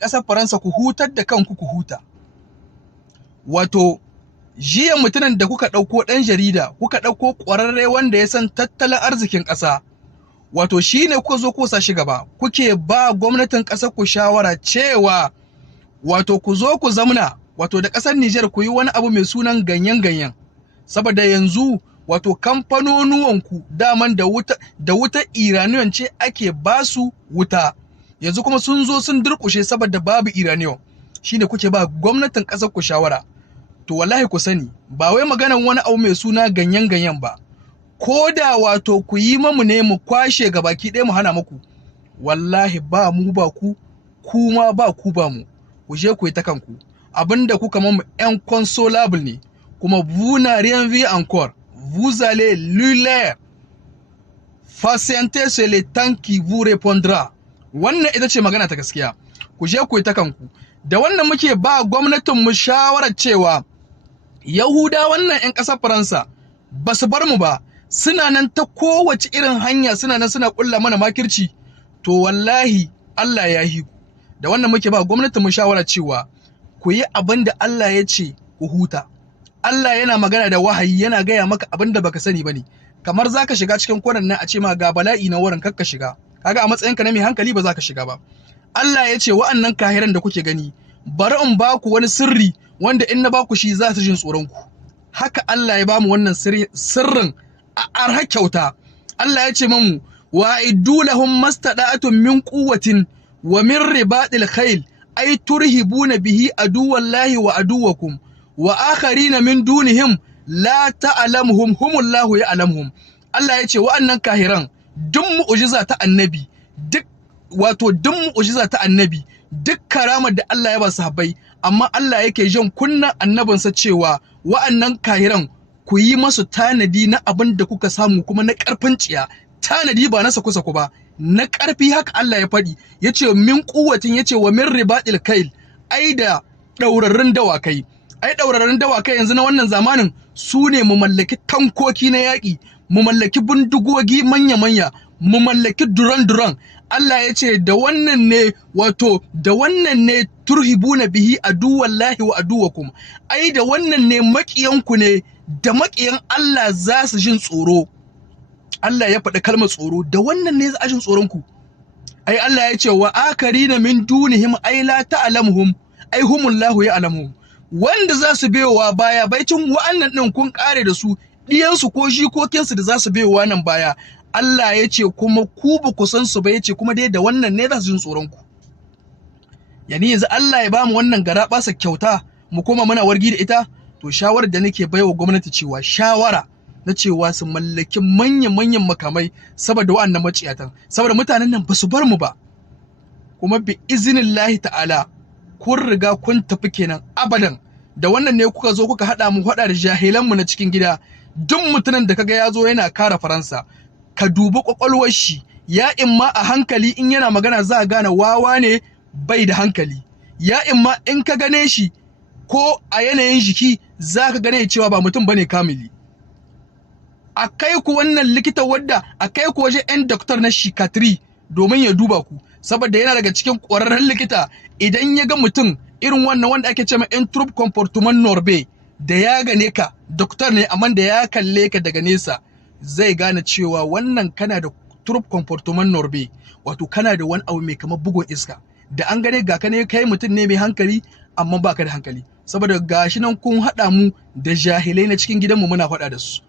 ƙasar Faransa ku hutar da kanku ku huta. Wato jiya mutumin da kuka ɗauko ɗan jarida, kuka ɗauko ƙwararre wanda ya san tattalin arzikin ƙasa, wato shi ne kuka zo kusa shi gaba, kuke ba gwamnatin ƙasar ku shawara cewa wato ku zo ku zamna wato da ƙasar Nijar ku yi wani abu mai sunan ganyen. Saboda yanzu wato kamfanonuwanku daman da wuta Iranian ce ake ba su wuta. Yanzu kuma sun zo sun durƙushe saboda babu Iranian. Shine kuke ba gwamnatin ƙasar ku shawara. To wallahi ku sani ba wai maganan wani abu mai suna ganyen ba. Ko da wato ku yi mamu ne mu kwashe gabaki ɗaya mu hana muku. Wallahi ba mu ba ku, kuma ba ku ba mu. Ku je ku yi ta kanku. Abinda kuka mamu inconsolable ne. Kuma vous n'avez rien vu encore. Vous allez l'heure. Patientez, c'est le temps qui vous répondra. Wannan ita ce magana ta gaskiya. Ku je ku yi ta kanku. Da wannan muke ba gwamnatin mu shawarar cewa Yahuda wannan 'yan ƙasar Faransa ba su bar mu ba, suna nan ta kowace irin hanya suna nan suna ƙulla mana makirci. To wallahi Allah ya yi ku. Da wannan muke ba gwamnatin mu shawarar cewa ku yi abin da Allah ya ce ku huta. Allah yana magana da wahayi, yana gaya maka abin da baka sani bane. Kamar zaka shiga cikin kwanan nan a ce ma ga bala'i na wurin kakka shiga. Kaga a matsayinka na mai hankali ba za ka shiga ba. Allah ya ce wa'annan kahiran da kuke gani, bari in ba ku wani sirri wanda in na ba ku shi za su jin tsoron ku. Haka Allah ya ba mu wannan sirrin a arha kyauta. Allah ya ce mamu wa iddu lahum mastada'atun min quwwatin wa min ribatil khayl ay turhibuna bihi aduwallahi wa aduwakum wa akharina min dunihim la ta'lamuhum humullahu ya'lamuhum. Allah ya ce wa'annan kahiran duk mu'jiza ta annabi, duk mu'jiza ta annabi, duk karamar da Allah ya ba sahabbai, amma Allah yake jan kunnan annabinsa cewa wa'annan kahiran ku yi masu tanadi na abin da kuka samu kuma na ƙarfin tsiya, tanadi ba na saku ba, na ƙarfi. Haka Allah ya faɗi, yace min quwwatin, yace wa min ribatil kail, ai da ɗaurarrun dawakai. Ai ɗaurarrun dawakai yanzu na wannan zamanin su ne mu mallaki tankoki na yaƙi, mu mallaki bindigogi manya-manya, mu mallaki duran-duran. Allah ya ce da wannan ne turhibuna bihi aduwallahi wa aduwakum. Ai da wannan ne maƙiyanku ne da maƙiyan Allah za su jin tsoro. Allah ya faɗi kalmar tsoro, da wannan ne za a jin tsoronku. Ai Allah ya ce wa akarina min dunihim ai la ta'lamuhum ai humullahu ya'lamuhum. Wanda za su bewa baya baicin wa'annan ɗin kun ƙare da su, ɗiyansu ko jikokinsu da za su bewa nan baya, Allah ya ce kuma ku ba ku san su ba, ya ce kuma dai da wannan ne za su jin tsoronku. Yani yanzu Allah ya ba mu wannan garaɓasa kyauta mu koma muna wargi da ita. To shawarar da nake baiwa gwamnati cewa shawara na cewa su mallaki manyan makamai saboda wa'annan maciyatan, saboda mutanen nan ba su bar mu ba. Kuma bi iznillahi ta'ala kun riga kun tafi kenan abadan. Da wannan ne kuka zo kuka haɗa mu faɗa da jahilanmu na cikin gida. Duk mutumin da kaga ya zo yana kara Faransa, ka dubi ƙwaƙwalwar shi, ya imma a hankali in yana magana za a gane wawa ne bai da hankali, ya imma in ka gane shi ko a yanayin jiki za ka gane cewa ba mutum bane kamili. A kai ku wannan likita wadda a kai ku waje 'yan doktor na shikatri domin ya duba ku, saboda yana daga cikin ƙwararren likita. Idan ya ga mutum irin wannan wanda ake cewa in trouble comportement norbe, da ya gane ka doktor ne amma da ya kalle ka daga nesa zai gane cewa wannan kana da trouble comportement norbe, wato kana da wani abu mai kamar bugun iska. Da an gane ga ka ne kai mutum ne mai hankali amma baka da hankali, saboda gashi nan kun haɗa mu da jahilai na cikin gidanmu muna faɗa da su.